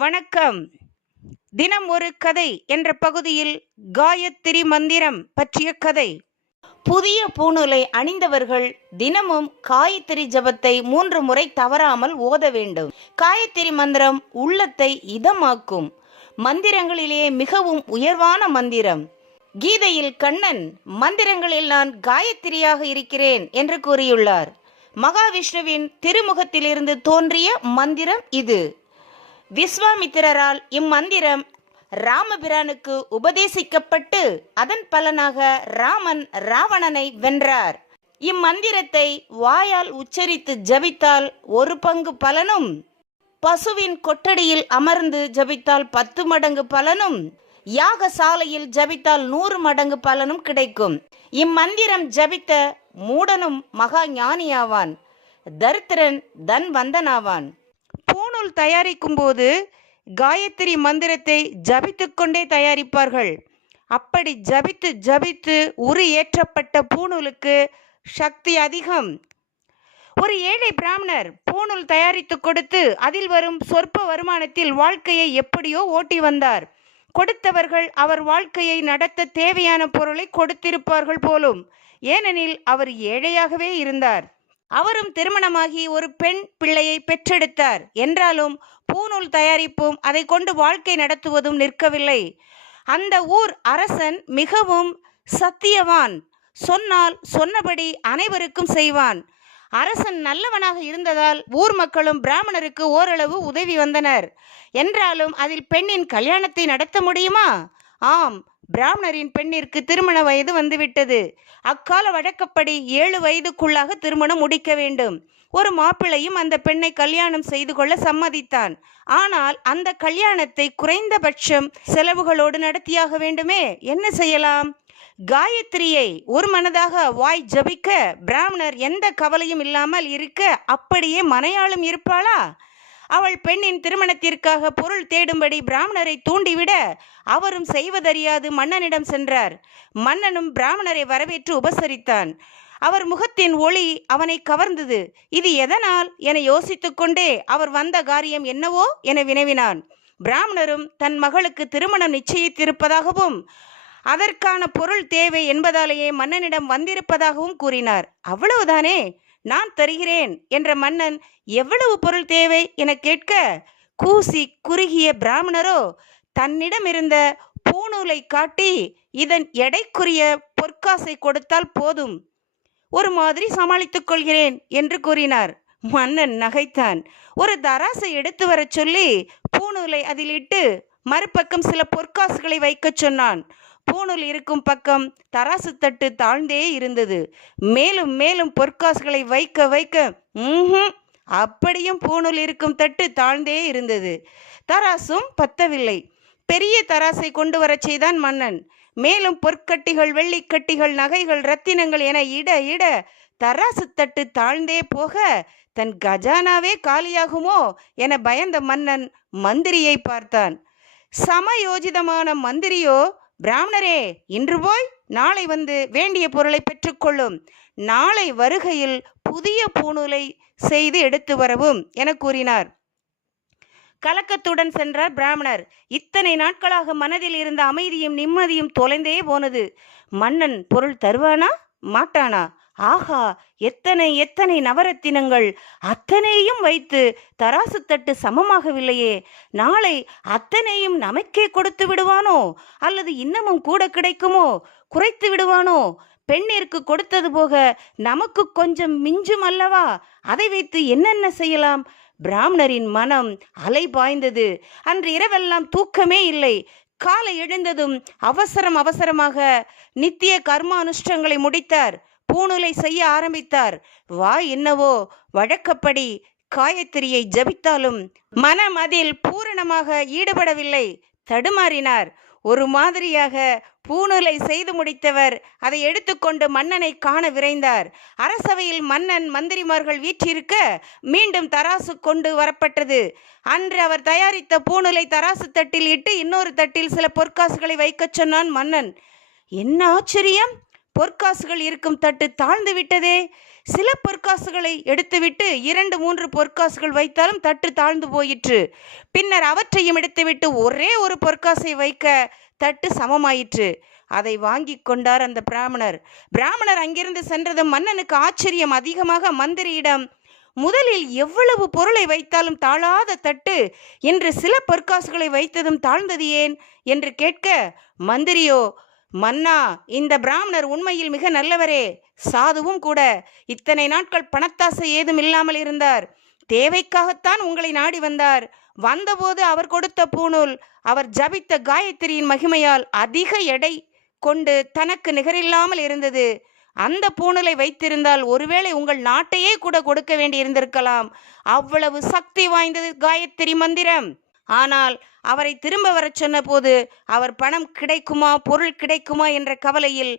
வணக்கம். தினம் ஒரு கதை என்ற பகுதியில் காயத்ரி மந்திரம் பற்றிய கதை. புதிய பூணூலை அணிந்தவர்கள் தினமும் காயத்ரி ஜபத்தை 3 முறை தவறாமல் ஓத வேண்டும். காயத்ரி மந்திரம் உள்ளத்தை இதமாக்கும் மந்திரங்களிலே மிகவும் உயர்வான மந்திரம். கீதையில் கண்ணன், மந்திரங்களில் நான் காயத்ரியாக இருக்கிறேன் என்று கூறியுள்ளார். மகாவிஷ்ணுவின் திருமுகத்திலிருந்து தோன்றிய மந்திரம் இது. விஸ்வாமித்திரரால் இம்மந்திரம் ராமபிரானுக்கு உபதேசிக்கப்பட்டு அதன் பலனாக ராமன் ராவணனை வென்றார். இம்மந்திரத்தை வாயால் உச்சரித்து ஜபித்தால் 1 பங்கு பலனும், பசுவின் கொட்டடியில் அமர்ந்து ஜபித்தால் 10 மடங்கு பலனும், யாகசாலையில் ஜபித்தால் 100 மடங்கு பலனும் கிடைக்கும். இம்மந்திரம் ஜபித்த மூடனும் மகா ஞானியாவான், தரித்திரன் தன்வந்தனாவான். பூணூல் தயாரிக்கும் போது காயத்ரி மந்திரத்தை ஜபித்துக்கொண்டே தயாரிப்பார்கள். அப்படி ஜபித்து உரு ஏற்றப்பட்ட பூணூலுக்கு சக்தி அதிகம். ஒரு ஏழை பிராமணர் பூணூல் தயாரித்து கொடுத்து அதில் வரும் சொற்ப வருமானத்தில் வாழ்க்கையை எப்படியோ ஓட்டி வந்தார். கொடுத்தவர்கள் அவர் வாழ்க்கையை நடத்த தேவையான பொருளை கொடுத்திருப்பார்கள் போலும். ஏனெனில் அவர் ஏழையாகவே இருந்தார். அவரும் திருமணமாகி ஒரு பெண் பிள்ளையை பெற்றெடுத்தார். என்றாலும் பூணூல் தயாரிப்பும் அதை கொண்டு வாழ்க்கை நடத்துவதும் நிற்கவில்லை. அந்த ஊர் அரசன் மிகவும் சத்தியவான். சொன்னால் சொன்னபடி அனைவருக்கும் செய்வான். அரசன் நல்லவனாக இருந்ததால் ஊர் மக்களும் பிராமணருக்கு ஓரளவு உதவி வந்தனர். என்றாலும் அதில் பெண்ணின் கல்யாணத்தை நடத்த முடியுமா? ஆம், பிராமணரின் பெண்ணிற்கு திருமண வயது வந்துவிட்டது. அக்கால வழக்கப்படி 7 வயதுக்குள்ளாக திருமணம் முடிக்க வேண்டும். ஒரு மாப்பிள்ளையும் அந்த பெண்ணை கல்யாணம் செய்து கொள்ள சம்மதித்தான். ஆனால் அந்த கல்யாணத்தை குறைந்தபட்சம் செலவுகளோடு நடத்தியாக வேண்டுமே. என்ன செய்யலாம்? காயத்ரியை ஒரு மனதாக வாய் ஜபிக்க பிராமணர் எந்த கவலையும் இல்லாமல் இருக்க அப்படியே மனையாளும் இருப்பாளா? அவள் பெண்ணின் திருமணத்திற்காக பொருள் தேடும்படி பிராமணரை தூண்டிவிட அவரும் செய்வதறியாது மன்னனிடம் சென்றார். மன்னனும் பிராமணரை வரவேற்று உபசரித்தான். அவர் முகத்தின் ஒளி அவனை கவர்ந்தது. இது எதனால் என யோசித்து கொண்டே அவர் வந்த காரியம் என்னவோ என வினவினான். பிராமணரும் தன் மகளுக்கு திருமணம் நிச்சயித்திருப்பதாகவும் அதற்கான பொருள் தேவை என்பதாலேயே மன்னனிடம் வந்திருப்பதாகவும் கூறினார். அவ்வளவுதானே, நான் தருகிறேன் என்ற மன்னன் எவ்வளவு பொருள் தேவை என கேட்க, கூசி குறுகிய பிராமணரோ தன்னிடம் இருந்த பூணூலை காட்டி இதன் எடைக்குரிய பொற்காசை கொடுத்தால் போதும், ஒரு மாதிரி சமாளித்துக் கொள்கிறேன் என்று கூறினார். மன்னன் நகைத்தான். ஒரு தராசை எடுத்து வரச் சொல்லி பூணூலை அதில் இட்டு மறுபக்கம் சில பொற்காசுகளை வைக்கச் சொன்னான். பூணூல் இருக்கும் பக்கம் தராசு தட்டு தாழ்ந்தே இருந்தது. மேலும் மேலும் பொற்காசுகளை வைக்க வைக்க அப்படியும் பூணூல் இருக்கும் தட்டு தாழ்ந்தே இருந்தது. தராசும் பத்தவில்லை. பெரிய தராசை கொண்டு வரச் செய்தான் மன்னன். மேலும் பொற்கட்டிகள், வெள்ளிக்கட்டிகள், நகைகள், ரத்தினங்கள் என இட தராசு தட்டு தாழ்ந்தே போக தன் கஜானாவே காலியாகுமோ என பயந்த மன்னன் மந்திரியை பார்த்தான். சமயோஜிதமான மந்திரியோ, பிராமணரே, இன்று போய் நாளை வந்து வேண்டிய பொருளை பெற்றுக்கொள்ளும். நாளை வருகையில் புதிய பூணூலை செய்து எடுத்து வரவும் என கூறினார். கலக்கத்துடன் சென்றார் பிராமணர். இத்தனை நாட்களாக மனதில் இருந்த அமைதியும் நிம்மதியும் தொலைந்தே போனது. மன்னன் பொருள் தருவானா மாட்டானா? ஆகா, எத்தனை எத்தனை நவரத்தினங்கள்! அத்தனையும் வைத்து தராசு தட்டு சமமாகவில்லையே. நாளை அத்தனையும் நமக்கே கொடுத்து விடுவானோ? அல்லது இன்னமும் கூட கிடைக்குமோ? குறைத்து விடுவானோ? பெண்ணிற்கு கொடுத்தது போக நமக்கு கொஞ்சம் மிஞ்சும் அல்லவா? அதை வைத்து என்னென்ன செய்யலாம்? பிராமணரின் மனம் அலை பாய்ந்தது. அன்று இரவெல்லாம் தூக்கமே இல்லை. காலை எழுந்ததும் அவசரமாக நித்திய கர்மானுஷ்டங்களை முடித்தார். பூணூலை செய்ய ஆரம்பித்தார். வாய் என்னவோ வழக்கப்படி காயத்ரியை ஜபித்தாலும் மனம் அதில் பூரணமாக ஈடுபடவில்லை. தடுமாறினார். ஒரு மாதிரியாக பூணூலை செய்து முடித்தவர் அதை எடுத்துக்கொண்டு மன்னனை காண விரைந்தார். அரசவையில் மன்னன் மந்திரிமார்கள் வீற்றிருக்க மீண்டும் தராசு கொண்டு வரப்பட்டது. அன்று அவர் தயாரித்த பூணூலை தராசு தட்டில் இட்டு இன்னொரு தட்டில் சில பொற்காசுகளை வைக்கச் சொன்னான் மன்னன். என்ன ஆச்சரியம்! பொற்காசுகள் இருக்கும் தட்டு தாழ்ந்து விட்டதே. சில பொற்காசுகளை எடுத்துவிட்டு 2-3 பொற்காசுகள் வைத்தாலும் தட்டு தாழ்ந்து போயிற்று. பின்னர் அவற்றையும் எடுத்துவிட்டு ஒரே ஒரு பொற்காசை வைக்க தட்டு சமமாயிற்று. அதை வாங்கி கொண்டார் அந்த பிராமணர் அங்கிருந்து சென்றதும் மன்னனுக்கு ஆச்சரியம் அதிகமாக. மந்திரியிடம், முதலில் எவ்வளவு பொருளை வைத்தாலும் தாழாத தட்டு இன்று சில பொற்காசுகளை வைத்ததும் தாழ்ந்தது ஏன் என்று கேட்க, மந்திரியோ, மன்னா, இந்த பிராமணர் உண்மையில் மிக நல்லவரே, சாதுவும் கூட. இத்தனை நாட்கள் பணத்தாசை ஏதும் இல்லாமல் இருந்தார். தேவைக்காகத்தான் உங்களை நாடி வந்தார். வந்தபோது அவர் கொடுத்த பூணூல் அவர் ஜபித்த காயத்ரியின் மகிமையால் அதிக எடை கொண்டு தனக்கு நிகரில்லாமல் இருந்தது. அந்த பூணூலை வைத்திருந்தால் ஒருவேளை உங்கள் நாட்டையே கூட கொடுக்க வேண்டி இருந்திருக்கலாம். அவ்வளவு சக்தி வாய்ந்தது காயத்ரி மந்திரம். ஆனால் அவரை திரும்ப வரச் சொன்ன போது அவர் பணம் கிடைக்குமா, பொருள் கிடைக்குமா என்ற கவலையில்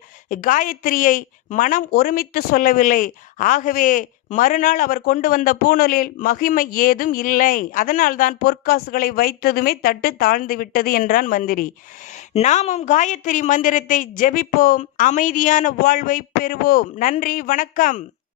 காயத்ரியை மனம் ஒருமித்து சொல்லவில்லை. ஆகவே மறுநாள் அவர் கொண்டு வந்த பூணூலில் மகிமை ஏதும் இல்லை. அதனால்தான் பொற்காசுகளை வைத்ததுமே தட்டு தாழ்ந்து விட்டது என்றான் மந்திரி. நாமும் காயத்ரி மந்திரத்தை ஜெபிப்போம், அமைதியான வாழ்வை பெறுவோம். நன்றி, வணக்கம்.